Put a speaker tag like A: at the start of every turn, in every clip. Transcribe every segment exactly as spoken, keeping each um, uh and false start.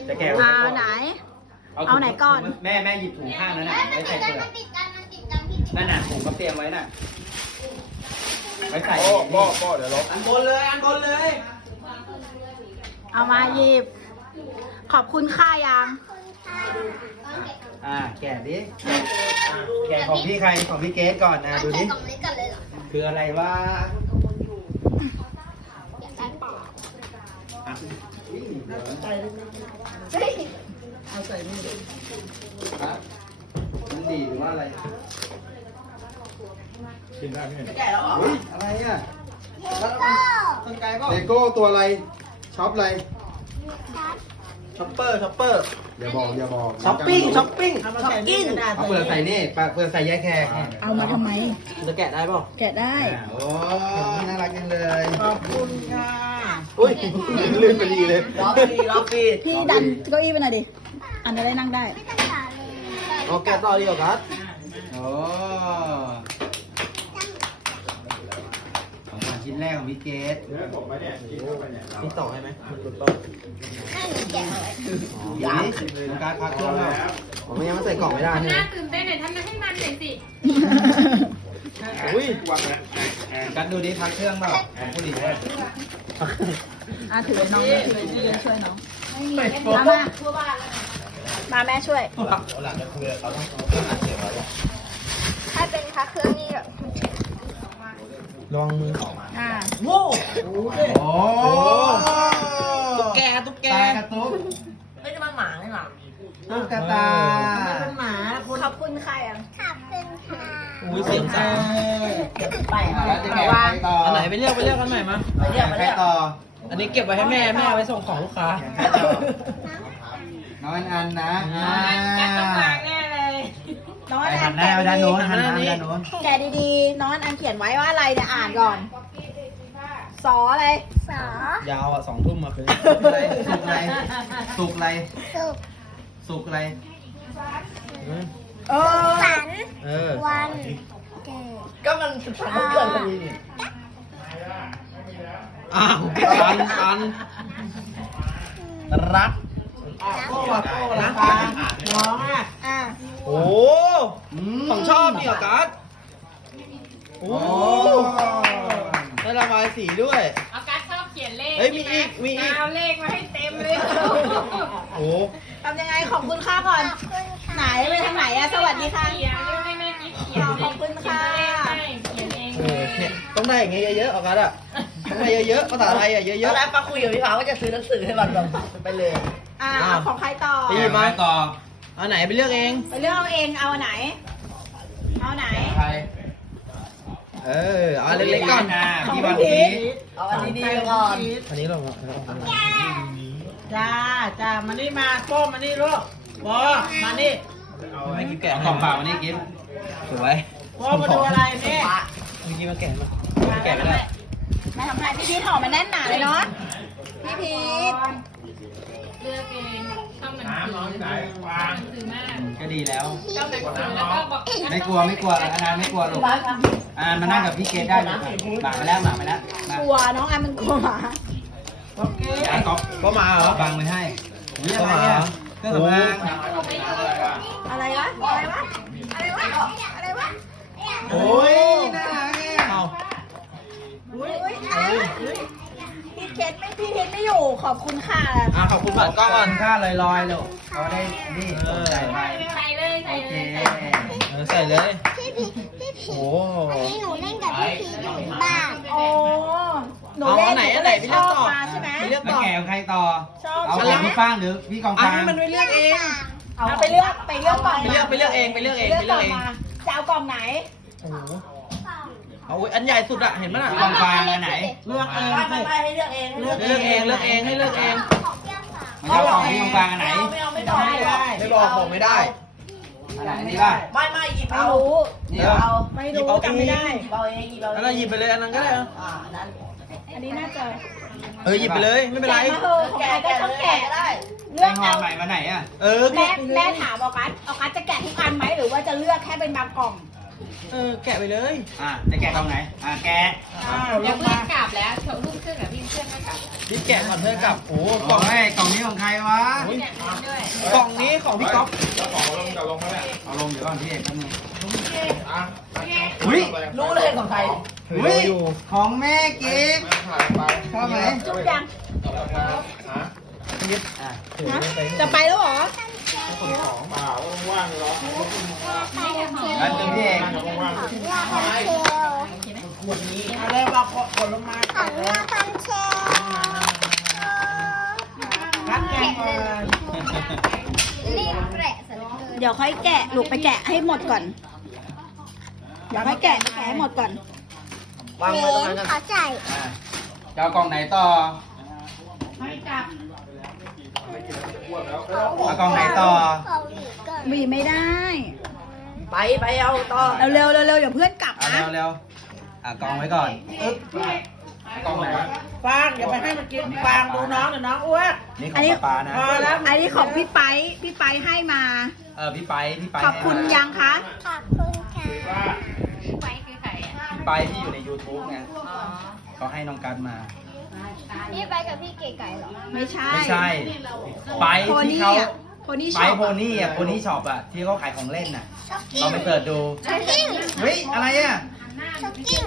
A: จะแกะ
B: เอาไหน เอาไหนก่อน
A: แม่แม่หยิบถุงข้างนั้นน่ะไว้ใส่เปลือกนั่นน่ะถุงเขาเตรียมไว้น่ะไว้ใส่
C: ป้อป้อป้อเดี๋ยวลบ
A: อันบนเลยอันบนเลย
B: เอามาหยิบ ขอบคุณค่ายัง
A: อ่าแกะดิแกะของพี่ใครของพี่เกสก่อนนะดูดิ
D: กล่องเล็กกันเลยเหรอ
A: คืออะไรวะ
D: อยากได้เปล่า
A: อ่ะนี่เดี๋ยว
D: เฮ้ย
A: ฮะมันดีหรือว่าอะไร
C: กินได้ไหมเนี่ย
A: อุ้ยอะไรอ่ะ
D: เลโก้
A: ต้นไกลเปล่า
C: เลโก้ตัวอะไรช็อปอะไร
A: ช็อปเปอร์ช็อปเปอร์
C: อย่าบอกอย่าบอก
A: ช้อปปิ้งช้อปปิ้ง
E: เอามาใส่นี่ก็ได้
A: เอาเปลือกใส่นี่ปะเปลือกใส่แยกแคร์
B: เอามาทำไม
A: จะแกะได้เปล่า
B: แกะได้
A: อ่าโอ้น่ารักจังเลย
E: ขอบคุณค่ะ
A: อุ้ยลื่นไปดีเลย
E: ล็อบบี้ล็อบบี้
B: พี่ดันเก้าอี้ไปหน่อยดิ อันนี้ได้นั่งได้
D: ไม่ต้องหาเลย
A: เอาแกะต่อดีกว่าครับโอ้ของขวัญชิ้นแรกของพี่เกส
C: เนื้อผมไปเนี่ยกินเข้าไปเนี่ย
A: พี่ต่อให้ไหมมันหลุดป่ะ
D: ให้หนูแกะเอาไว้
A: ยังน้องการพักเครื่องแล้วผมยังไม่ใส่กล่องไม่ได้ใช่ไหม
F: น่าตื่นเต้นหน่อยทำให้มันหน่อยสิ
A: อุ้ย
C: วันนะ
A: กันดูดิพักเครื่องเปล่าของผู้หญิงเนี่ย
B: อ่ะถือน้องถือพี่เลี้ยงช่วยน้องมามามาแม่ช่วย
A: หลังจะคุยเราต้องเอาเครื่องอัดเสียงไว้
D: ถ้าเป็นพระเครื่องนี่แบบ
A: ลองมือออกมา
B: อ่า
E: โว้
A: โอ้
E: ตุ๊กแกตุ๊กแก
A: ตากระตุก
E: ไม่ได้มาหมาเลยหรอ
A: ตุ๊กตา
E: มันเป็นหมาคุณ
B: ขอบคุณใครอ่ะ
D: ขอบคุณค่ะ
A: อุ้ยเสียงสาม
E: เก็บไป
A: แล้วจะแกะใครต่อ
G: อันไหนไปเลือกไปเลือกกันใหม่มา
E: ไปเรียกไป
A: ใคร
E: เรียก
A: ต่อ
G: อันนี้เก็บไว้ให้แม่แม่เอาไว้ส่งของลูกค้า
A: ใครต่อน้องอันอันนะอ่า
F: กัดต้องวางแน่เลย
B: น้อง
A: ไป
B: อัน
A: หันหน้าไปด้านโน้นหันหน้าไปด้านโน้น
B: แกะดีๆ น้องอันเขียนไว้ว่าอะไรเนี่ยอ่านก่อน สออะไร
D: สอย
G: าวอ่ะสองทุ่มมาคืน
A: สุกอะไรสุกอะไรสุกอะไร
D: สุก
A: สุกอะไร
B: เออ
D: สัน
A: เออ
D: วันเกิด
E: ก็มันสุดท้ายมันเกิดพอดีนี่
G: อ้าวอันอันรัก
E: โก้อะโก้รักน้องอ่ะ
D: อ่ะ
G: โอ้ของชอบนี่เหรอการ์ดโอ้
A: โอ้
G: ได้ระบายสีด้วย
F: เอากัดชอบเขียนเลข
G: เฮ้ยมีอีกมีอีก
F: เอาเลขมาให้เต็มเลย
G: โอ้
B: ทำยังไงขอบคุณค่าก่อน
D: ขอบคุณค่ะ
B: ไหนไปทางไหนอะสวัสดีค่ะ
F: เขียนเรื่องให้แม่กิ๊กเขียน
B: ขอบคุณค่ะ
F: เขียนเลขให้เขียนเอง
G: เออเนี่ยต้องได้อย่างเงี้ยเยอะๆเอาการ์ดอ่ะต้องได้เยอะๆภาษาไทยอ่ะเย
E: ตอ
G: อะ
E: นแรกป้าคุยกับพี่ฟ้าว่าจะซื้อหนังสือให้มันแบบไปเลย
B: อ่าเอาของใครต่อ
A: ตีมาต่อ
G: ๆอันไหนไปเลือกเอง
B: ไปเลือกเอาเอง เอาอันไหน เอาไหน
A: ใคร
G: เออเอาเล็กๆก่อน
A: นะพี่บอลพี
E: เอาอันนี้ดีๆก่อน
G: อันนี้ลองเอาเอาเอา
E: จ้าจ้ามานี่มาโป้มานี่ลูกโป้มานี่
G: ไม่กิ๊บแกะ
A: เอากล่องเปล่าวันนี้กิฟ
G: สวย
E: โป้มาดูอะไรนี่
G: เมื่อกี้มาแกะมาแกะไม่ได้
B: มาทำไมพี่พีทห่อมันแน่นหนาเลยเนาะ พี่พีท
F: เลือกเองชอบหนังสือหนังสือมาก
A: ก็ดีแล้ว
F: ชอบหนังสือแล้วก็บอก
A: ไม่กลัวไม่กลัวอนันต์ไม่กลัวลูกอนันต์มานั่งกับพี่เกดได้ลูกหมาไปแล้วหมาไปแล้วมาก
B: ลัวน้องอันมันกลัวหมา
E: โอเค
A: ไอ้ก๊อฟ
G: ก็มาเหรอ
A: บังไว้ให้นี่อะไรเนี่ยเครื่องสำอาง
B: อะไรวะ อะไรวะ อะไรวะ อะไรวะ
A: โอ้ยน่ารักเนี่ย
G: เอา
B: อุ้ยอุ้ยอะไรวะพี่เคสไม่พี่เคสไม่อยู่ ขอบคุณค่ะ
G: อ่ะขอบคุณผ่านกล้องก่อน
A: ค่าลอยๆลูกเขาได้นี่
G: เออ
A: ใส่ไป
F: ใส่เลยใส่
A: โอ
F: เล
A: เค
F: ยใส่เลย
G: เออใส่เลย
D: พี่พีพี่พี
G: โอ้
D: วันนี้หนูเล่นกับพี่พีอยู่บ้าน
B: โอ้หนู
G: เอา
B: เล่น
G: อันไหนอันไหนไป
B: ช
G: เลือก
B: อบ
G: ต่อ
B: มาใช่ไหม
G: ไปเลือก
A: แล้ว
G: ต่อ
A: แกะของใครต่อ
B: ชอบ
A: เอาของพี่ฟ้างหรือพี่กอง
G: อ่ะ
A: ฟาง
G: ให้มันไปเลือกเอง
B: เอาไปเลือกไปเลือกก่อน
G: ไปเลือกไปเลือกเองไปเลือกเอง
B: เลือก
G: ไปเลื
B: ก่
G: อ
B: อก น
G: เอง
B: มาจะเอากล่องไหน
G: โอ้โหเอาอุ๊ยอันใหญ่สุดอะเห็นมั้ยน่ะ
A: พี่กองฟางอันไหน
E: เลือกเอง
B: ไม่
E: ไม่
B: ไม่
E: ไม่
B: ไม่
E: ให้เลือกเอง
G: เลือกเองเลือกเองให้เลือกเอง
A: มันจะเอาของพี่กองฟางอันไหน
E: ไม่เอาไม่เอาไม่ได้
G: ไม่บอกบอกไม่ได้
A: อันไหนอันนี้ป่ะ
E: ไม่ไม่หยิบ
B: ไม่
E: เอา
B: รู้
A: นี่ป่ะ
E: เอา
B: ไม่รู้จำไม่ได้
E: หยิบเอาเองหยิบเอาเอง
G: แล้วก็หยิบไปเลยอันนั้นก็ได้อะ
E: อ่านั้น
B: อันนี้น่าจะ
G: เออหยิบไปเลยไม่เป็นไร
B: แกะมาเถอะของ
E: แกะ
B: ใครก็
E: แกะ
B: ต้อง
E: แกะ
B: แกะ
E: ก็ได้
B: เลื
A: ได้
B: อก
A: งอ
B: เอา
A: ใหม่มาไหนอ่ะ
G: เออ
B: แม่แม่ถามออกัสออกัสจะแกะทุกอันไหมหรือว่าจะเลือกแค่เป็นบางกล่อง
G: เออแกะไปเลย
A: อ่ะจะแกะกล่องไหนอ่ะแกะ
E: อ่า
F: เดี๋
E: เลื
F: ย
E: อ
F: ว
E: ก
F: เพื่อ
E: มาน
F: กลับแล้วเถอะลูกเครื่องกับพี่เพื่อนไม่กลับ
G: รีบแกะก่อนเพื่อนกลับโอ้โห
A: กล่องไอ้กล่องนี้ของใครวะ
G: โอ้ย
F: เนี่ย
G: ของพี่ก๊อฟ
C: เจ้าของลงจะลงแล้วแหละ
A: เอาลงเดี๋ยวก่อนพี่เอกแป๊บนึง
C: อ่ะ
A: อุ้ย
E: รู้เลยของใคร
A: อุ้ยของแม่กิ๊ก
C: ถ่ายไป
A: ชอบไหม
B: จุ๊บยัง
C: ฮะ
A: อ่ะ
B: จะไปแล้วเหรอ
C: ของเปล่าว่างๆเลยเหรอ
A: อันนึงพี่เอก
C: ว่าง
D: ลาพันเชล
E: อะไรมาผลไม้
D: ของลาพันเชล
E: รักแกงก่อน
D: รีบแกะสันเกิน
B: เดี๋ยวค่อยแกะลูกไปแกะให้หมดก่อน เดี๋ยวค่อยแกะแกะให้หมดก่อน
G: วางไว้ตรงนั้นกัน
D: เขาใส่
A: อ่ะจะเอากล่องไหนต่อ
E: ให้จับ
A: เอากล่องไหนต่อ
D: เขาหวีก่อน
B: บีไม่ได้
G: ไปไปเอาต่อ
B: เร็วเร็วเร็วๆอย่าเพื่อนกลับ
A: เอา
B: นะ
A: เร็วเร็วอ่ะกล่องไว้ก่อนอึ๊บกล่องไหน
E: ฟางอย่าไปให้มันกินฟางดูน้องเดี๋ยวน้องอ้วน
A: นี่ของป๊าป๊านะ
E: พอแล้ว
B: อันนี้ของพี่ไปพี่ไปให้มา
A: เออพี่ไปพี่ไป
B: ขอบคุณยังคะ
D: ขอบคุณค่ะ
F: ไปคือใครอ่ะ
A: พี่ไปที่อยู่ใน YouTube ไงเขาให้น้องกันมา
D: นี่ไปกับพี่เก๋ไก่เหรอ
B: ไม่ใช่
A: ไม่ใช่ ไป
B: โพ
A: ที่
B: นี่
A: เขา
B: อ่ะโพนี่
A: ไป
B: ช็อป
A: โพนี่อ่ะโพนี่ช็อปอ่ะที่เขาขายของเล่นน่ะ
D: ช็อกกิ้
A: เรา
D: ง
A: ไปเปิดดู
D: ช็อกกิ้ง
A: เฮ้ยอะไรอ่ะ
D: ช็อกกิ้ง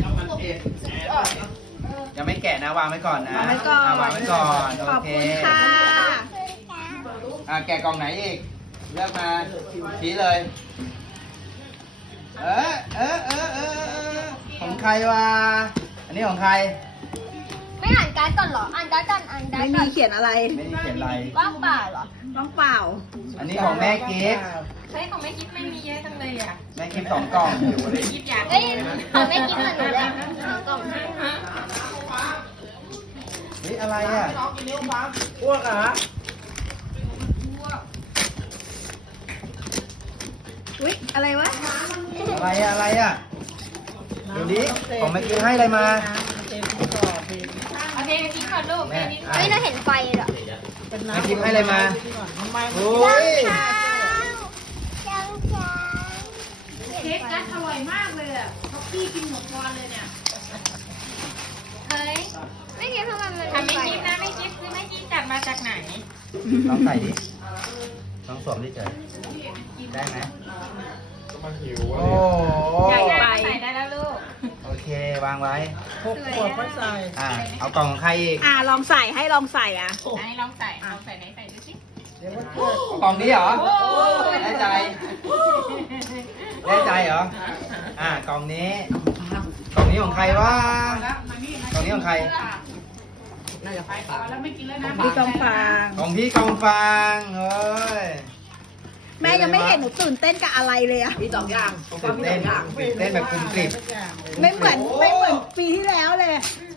A: ยังไม่แกะนะวางไว้ก่อนนะ
B: วางไว้ก่อน
A: ะวางไว้ก่อน
B: ข
A: โอ
B: อบ
A: เค
B: คุณค่ะ
A: อ่ะแกะกล่องไหนอีกเลือกมาชี้เลย เออเออเออเออเออของใครวะอันนี้ของใคร
D: ไม่อ่านการ์ดก่อนเหรอ อ่านการ์ดก่อนอ่านการ์
B: ไม่
D: ดก่
B: มี
D: อน
B: เขียนอะไร
A: ไม่ได้เขียนอะไร
D: ว่างเปล่าเหรอ
B: ต้องเปล่า
A: อันนี้ของแม่กิฟต์
F: เฮ้ยของแม่กิ๊บไม่มีเยอะจังเลยอ่ะ
A: แม่กิฟต์สองกล่อง
F: กิ๊บอยาก
D: เอ้ยเอาไม่กินกับหนูด้วยเอากล่อง
A: เฮ้ยอะไรอ่ะ
E: อ้วกเหรอ
B: อุ๊ย อะไรวะ
A: อะไรอะอะไรอ่ะดูดิของแม่กิฟต์ให้อะไรมา
E: เต็มที่ก่อนเพลง
F: เอาเพลงทิ้งก่อนลูกเพล
A: แม่
F: งนี้
A: อ่ะ
D: เฮ้ยเราเห็นไฟเหรอ
E: เป็น
A: แม่
E: น้ำ
A: กิฟต์ให้อะไรมา
E: ทำไม
A: โอ้ย
D: เช้าเช้า
F: เค้กกัดอร่อยมากเลยอ่ะท็อปปี้กินหมดก่อนเลยเนี่ย
D: เฮ้ย ไม่คิดทำไมมัน
F: ทำไม่กิ๊บนะไม่กิ๊บคือไม่กิ๊บจัดมาจากไหน
A: ลองใส่ดิลองสวมดิเจอได้ไหม
C: ๆมันหิว
A: โอ้
F: อยากได้ก็ใส่ได้แล้วลูก
A: โอเควางไว้
E: หกขวดก็ใส่
A: อ่ะเอากล่องของใครอีก
B: อ่าลองใส่ให้ลองใส่อ่ะ
F: อันนี้ลองใส่ลองใส่ไหนใส่ดูสิ
E: เดี๋ยวมันเกิด
A: กล่องนี้เหรอแน่ใจแน่ใจเหรออ่ะกล่องนี้กล่องนี้ของใครวะกล่องนี้ของใคร
E: น่าจะไปป่า
B: พี่กองฟาง
A: ของพี่กองฟางเฮ้ย
B: แม่ยังไม่เห็นหนูตื่นเต้นกับอะไรเลยอ่ะ
E: มีสองอย่าง
A: ตื่นเต้นตื่นเต้นแบบกลุ่มกลิบ
B: ไม่เหมือนไม่เหมือนปีที่แล้วเลย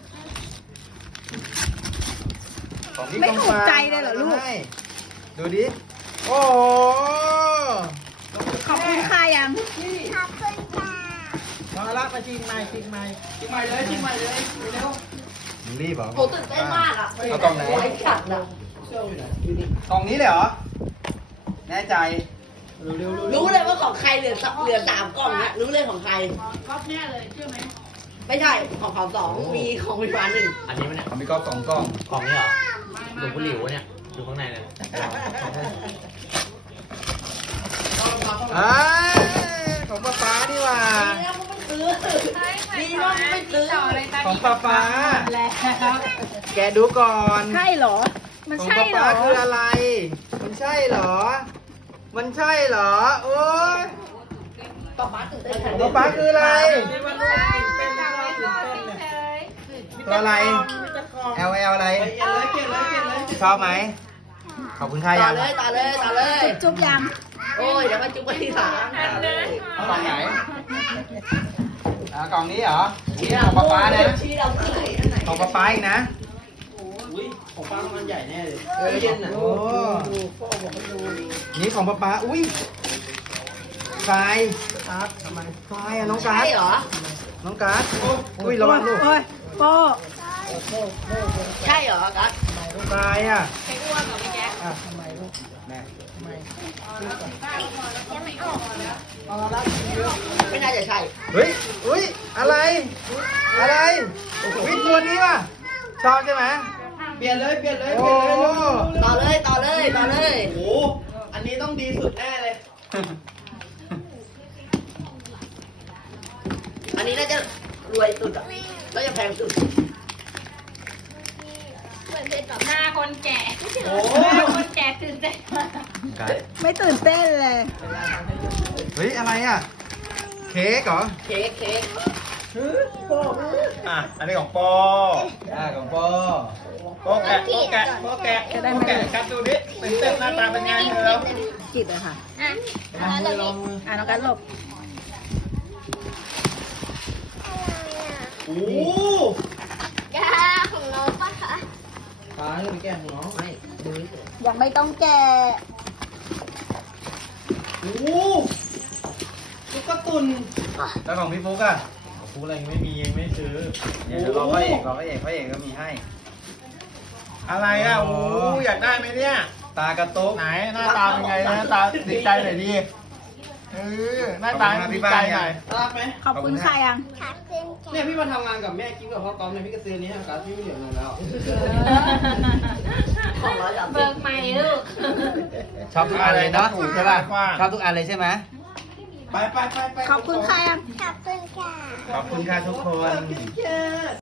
A: ของพี่
B: ไม่
A: กอง
B: ถู
A: ฟาง
B: กใจเลยเหรอลูก
A: ให้ดูดิโอ้โห
B: ขอบคุณค่ะยัง
D: ขอบคุณค่ะ
E: มาละมาชิมใหม่ชิมใหม่ชิมใหม่เลยชิมใหม่เลยเร็ว
A: มึงรีบเหรอ
G: โอ้ตื่นเต้นมากอ่ะ
A: เอากล่องไหน
G: ไว้จัดนะ
A: กล่องนี้เลยเหรอแน่ใจ
G: รู้เลยว่าของใครเหลือสักเหลือสามกล่องเนี่ยรู้เลยของใคร
F: ก๊อฟแน่เลยเชื่อไหม
G: ไม่ใช่ของเขาสองมีของพี่ฟ้าหนึ่ง
H: อันนี้มันเนี่ย
A: ของพี่ก๊อฟสองกล่อง
H: ของนี่เหรอหลวงพ่อหลิวเนี่ยอยู่ข้างในเลย
A: อ่าของป้าป๊านี่หว่า
G: ดีว่าไม่ซื้อ
F: ต่อเลยตา
A: ของป้าป๊า
B: แล้ว
A: แกะดูก่อน
B: ใช่เหรอ มัน
A: ของ
B: ใช่
A: ป้า
B: เหร
A: ป๊า
B: อ
A: คืออะไร มันใช่เหรอ มันใช่เหรอ โอ้ย
G: ป๊าป๊าตื่นเต้น
A: ของป้าป๊าคืออะไร
E: นี่ว่าลูกตื่นเต้นแล้วตื่นเต้นเนี่ย
A: ตัวอะไร
E: มีตะกอน
A: L L อะไร
E: เปลี่ยนเลยเปลี่ยนเลยเปลี่ยนเลย
A: ชอบไหม ขอบคุณค่ะ
G: ต่
A: ยั
G: อง เลยต่อเลยต่อเลย
B: จุ๊บจุ๊บยัง
G: โอ้ยเดี๋ยวมาจุ๊บกันที่สาม
A: เอากล่องไหนอ่ากล่องนี้เหรอนี่ของป้าป๊านะ
G: ชี้เราที่ไหนอันไหน
A: ของป้าป๊าอีกนะ
E: อุ้ยของป้ามันใหญ่แน่เลย
G: เออเย็นอ่ะ
A: โอ้
E: ดูพ่อบอกให้ดู
A: นี่ของป้าป๊าอุ้ยทราย
E: ครับทำไม
A: ทรายอะน้องการ์
G: ใช่
A: ด
G: เหรอ
A: น้องการ์ดอุ้ยระวังลูก
B: โอ้ยโป้
G: ใช่เหรอกัส
A: ทรายอ่ะ
F: ใช้อ้วกกับพี่แจ๊ค
A: อ่ะ
E: ทำไมลูก
A: แม่
E: ทำไม
G: ไม่น่าจะใช่
A: เฮ้ยอุ้ยอะไร อะไรวิตัวนี้ป่ะชอบใช่ไหม
E: เปลี่ยนเลยเปลี่ยนเลย
A: โอ้
E: เปลี่ยนเลย
G: ต่อเลยต่อเลยต่อเลย
E: โอ้โหอันนี้ต้อง
G: โอ้
F: คนแก่ตื่นเต้นมาก
A: กัด
B: ไม่ตื่นเต้นเลย
A: เฮ้ย อะไรอ่ะ เค้กเหรอ
E: เค้กเค้ก
C: อ่ะ อันนี้ของปอ
A: อ่าของพ่อ
C: ปอแกะปอแกะปอแกะปอแกะกัดดูดิเป็นเต้นหน้าตาเป็นไงเธอ
B: กิดเลยค่ะ
D: อ่ะเอาเลยนี่
B: อ่ะน้องกันหลบ
G: โอ้
D: ยาของน้องปะคะ
E: ปลาให้ไปแกล้งน้องไม่ดู
B: ยังไม่ต้องแกะ
G: โหลูกกระตุน
A: แล้วของพี่ฟุกอ่ะ
C: กูอะไรยังไม่มียังไม่ซื้อ
A: เดี๋ยวรอพระเอกรอพระเอกพระเอกก็มีให้
C: อะไรอ่ะโอ้โหอยากได้ไหมเนี่ย
A: ตากระตุก
C: ไหนหน้าตาเป็นไงนะหน้าตาติดใจหน่อยดิเออหน้าตาติดใจหน่อย
E: รักไหม
B: ขอบคุณค่ะยัง
D: ขาขึ้น
E: เนี่ยพี่มาทำงานกับแม่กิ๊กกับพ่อก๊อฟเนี่ยพี่ก็ซื้ออันนี้ให้กับพี่ไม่เหลือเงินแล้ว
F: เบิกใหม่ลูก
A: ชอบทุกอันเลยเนาะใช่ป่ะชอบทุกอันเลยใช่ไหม
E: ไปไปไปไป
B: ขอบคุณค่ะยัง
D: ขอบคุณค่ะ
A: ขอบคุณค่ะทุกคน
E: แค่